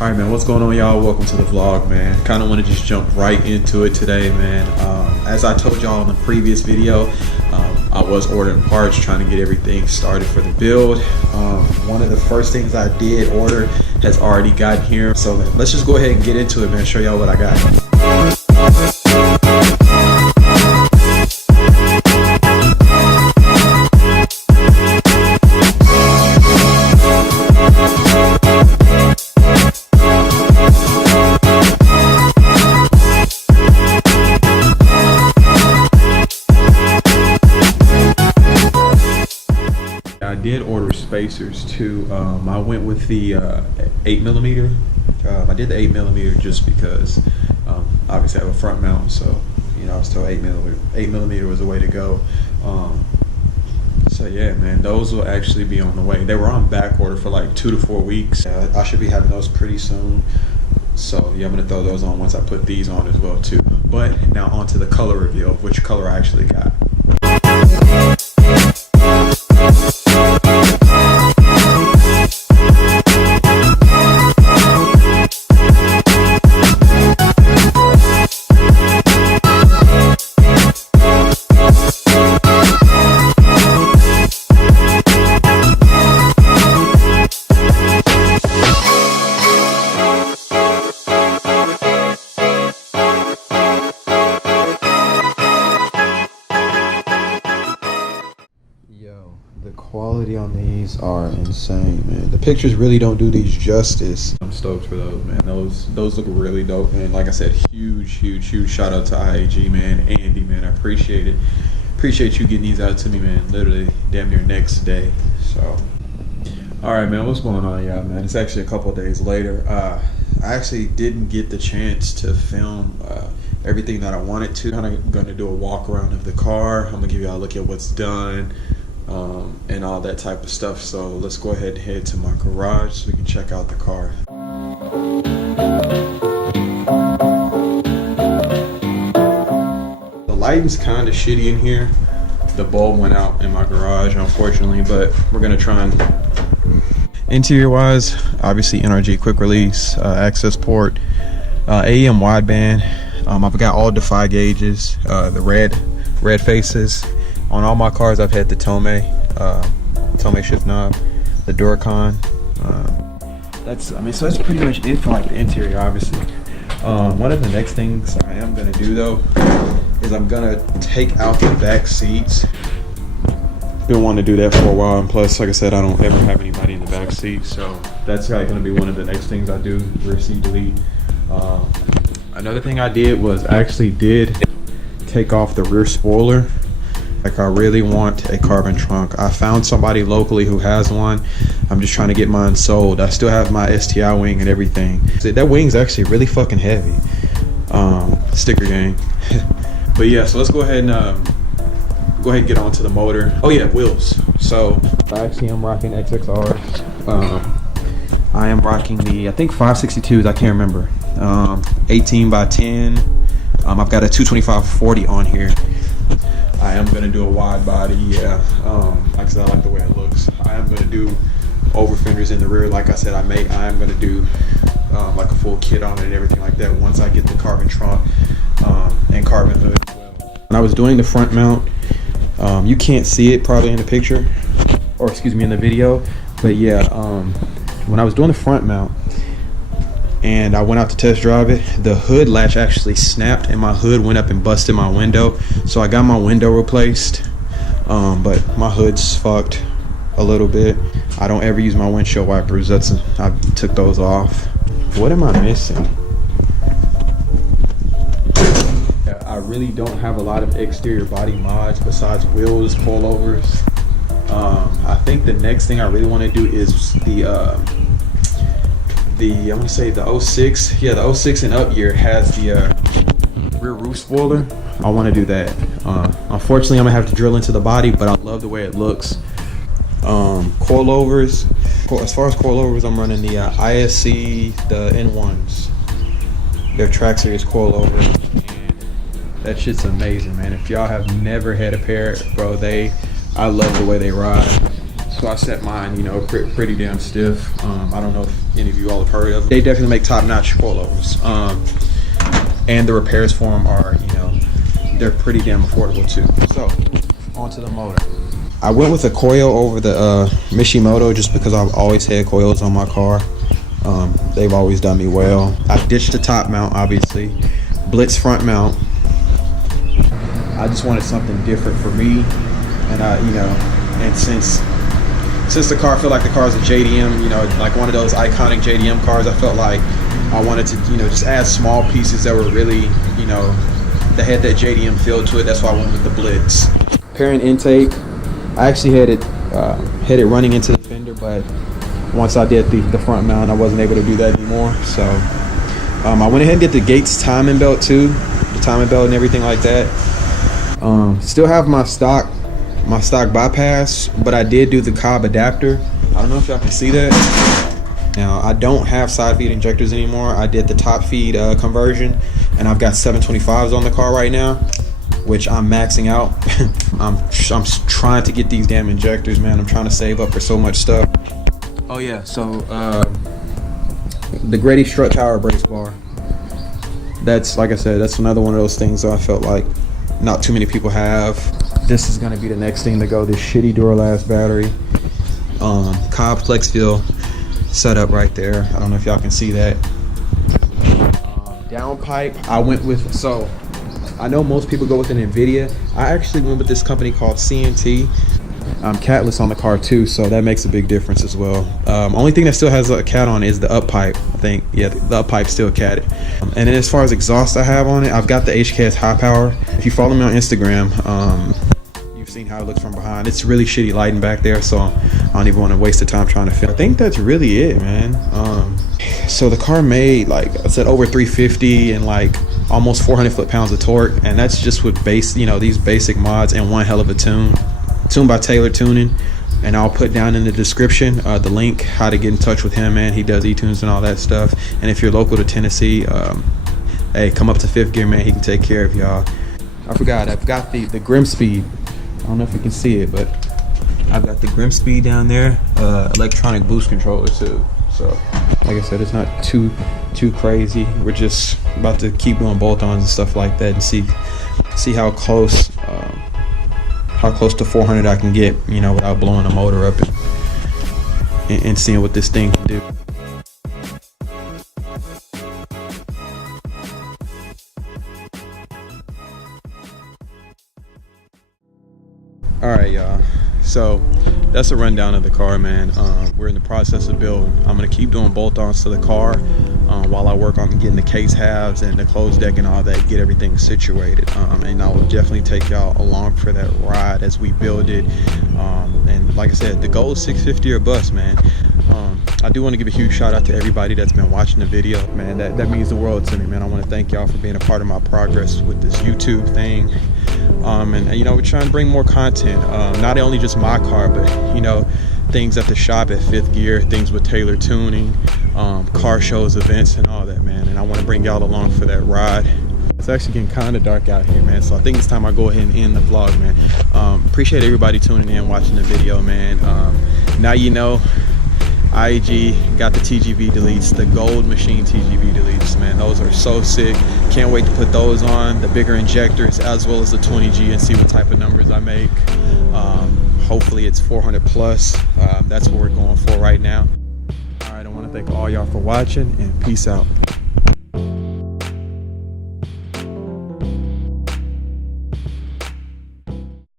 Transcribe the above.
Alright man, what's going on y'all? Welcome to the vlog, man. Kind of want to just jump right into it today, man. As I told y'all in the previous video, I was ordering parts, trying to get everything started for the build. One of the first things I did order has already gotten here. So let's just go ahead and get into it, man. Show y'all what I got. I did order spacers too. I went with the 8mm. I did the 8mm just because obviously I have a front mount, so you know I was told 8mm was the way to go. So yeah, man, those will actually be on the way. They were on back order for like 2 to 4 weeks. I should be having those pretty soon. So yeah, I'm gonna throw those on once I put these on as well too. But now on to the color reveal of which color I actually got. The quality on these are insane, man. The pictures really don't do these justice. I'm stoked for those, man. Those look really dope, man. Like I said, huge shout out to IAG, man. Andy, man, I appreciate it. Appreciate you getting these out to me, man. Literally damn near next day. So all right, man, what's going on, y'all, man? It's actually a couple of days later. I actually didn't get the chance to film everything that I wanted to. I'm kind of gonna do a walk around of the car. I'm gonna give y'all a look at what's done and all that type of stuff. So let's go ahead and head to my garage so we can check out the car. The lighting's kind of shitty in here. The bulb went out in my garage, unfortunately, but we're gonna try and... Interior wise, obviously NRG Quick Release, Accessport, AEM Wideband. I've got all DEFi gauges, the red faces. On all my cars, I've had the Tomei shift knob, the Duracon. So that's pretty much it for like the interior, obviously. One of the next things I am gonna do though is I'm gonna take out the back seats. Been wanting to do that for a while, and plus, like I said, I don't ever have anybody in the back seat, so that's like gonna be one of the next things I do. Rear seat delete. Another thing I did was I actually did take off the rear spoiler. Like, I really want a carbon trunk. I found somebody locally who has one. I'm just trying to get mine sold. I still have my STI wing and everything. That wing's actually really fucking heavy. Sticker gang. But yeah, so let's go ahead and get on to the motor. Oh yeah, wheels. So I actually am rocking XXRs. I am rocking the, I think 562s, I can't remember. 18 by 10. I've got a 225/40 on here. I am gonna do a wide body, yeah. Like I said, I like the way it looks. I am gonna do over fenders in the rear. Like I said, I am gonna do like a full kit on it and everything like that once I get the carbon trunk and carbon hood as well. When I was doing the front mount, you can't see it probably in the picture, or excuse me, in the video, but yeah, when I was doing the front mount and I went out to test drive it, the hood latch actually snapped and my hood went up and busted my window. So I got my window replaced, but my hood's fucked a little bit. I don't ever use my windshield wipers. I took those off. What am I missing? I really don't have a lot of exterior body mods besides wheels, coilovers. I think the next thing I really want to do is I want to say the 06. Yeah, the 06 and up year has the rear roof spoiler. I want to do that. Unfortunately, I'm gonna have to drill into the body, but I love the way it looks. Coilovers. As far as coilovers, I'm running the ISC, the N1s. Their track series coilover. And that shit's amazing, man. If y'all have never had a pair, bro, I love the way they ride. So I set mine, you know, pretty damn stiff. I don't know if any of you all have heard of them. They definitely make top-notch coilovers. And the repairs for them are, you know, they're pretty damn affordable too. So, onto the motor. I went with a coil over the Mishimoto just because I've always had coils on my car. They've always done me well. I ditched the top mount, obviously. BLITZ front mount. I just wanted something different for me. And you know, and since the car, I feel like the car is a JDM, you know, like one of those iconic JDM cars, I felt like I wanted to, you know, just add small pieces that were really, you know, that had that JDM feel to it. That's why I went with the BLITZ. PERRIN Intake. I actually had it running into the fender, but once I did the front mount, I wasn't able to do that anymore. So I went ahead and did the Gates timing belt too, the timing belt and everything like that. Still have my stock bypass, but I did do the Cobb adapter. I don't know if y'all can see that. Now I don't have side feed injectors anymore. I did the top feed conversion, and I've got 725s on the car right now, which I'm maxing out. I'm trying to get these damn injectors, man. I'm trying to save up for so much stuff. Oh yeah, so the Grady strut tower brace bar. That's, like I said, that's another one of those things that I felt like not too many people have. This is gonna be the next thing to go. This shitty Duralast battery. Cobb FlexFeel setup right there. I don't know if y'all can see that. Downpipe. I went with, so I know most people go with an NVIDIA. I actually went with this company called CNT Catless on the car too, so that makes a big difference as well. Only thing that still has a cat on is the up pipe. I think, yeah, the up pipe still catted. And then as far as exhaust I have on it, I've got the HKS Hi-Power. If you follow me on Instagram, you've seen how it looks from behind. It's really shitty lighting back there, so I don't even want to waste the time trying to film. I think that's really it, man. So the car made, like I said, over 350 and like almost 400 foot-pounds of torque, and that's just with base, you know, these basic mods and one hell of a tune by Taylor Tuning. And I'll put down in the description the link how to get in touch with him, man. He does e-tunes and all that stuff. And if you're local to Tennessee, hey, come up to Fifth Gear, man. He can take care of y'all. I forgot, I've got the Grimmspeed. I don't know if you can see it, but I've got the Grimmspeed down there, electronic boost controller too. So like I said, it's not too crazy. We're just about to keep doing bolt-ons and stuff like that and see how close to 400 I can get, you know, without blowing the motor up and seeing what this thing can do. All right, y'all. So that's a rundown of the car, man. We're in the process of building. I'm gonna keep doing bolt-ons to the car while I work on getting the case halves and the closed deck and all that, get everything situated. And I will definitely take y'all along for that ride as we build it. And like I said, the goal is 650 or bust, man. I do want to give a huge shout out to everybody that's been watching the video, man. That means the world to me, man. I want to thank y'all for being a part of my progress with this YouTube thing. And you know, we're trying to bring more content, not only just my car, but you know, things at the shop at Fifth Gear, things with Taylor Tuning, car shows, events, and all that, man. And I want to bring y'all along for that ride. It's actually getting kind of dark out here, man, so I think it's time I go ahead and end the vlog, man. Appreciate everybody tuning in, watching the video, man. Now you know, IEG got the TGV deletes, the gold machine TGV deletes, man. Those are so sick. Can't wait to put those on, the bigger injectors as well as the 20G, and see what type of numbers I make. Hopefully it's 400 plus. That's what we're going for right now. All right, I want to thank all y'all for watching, and peace out.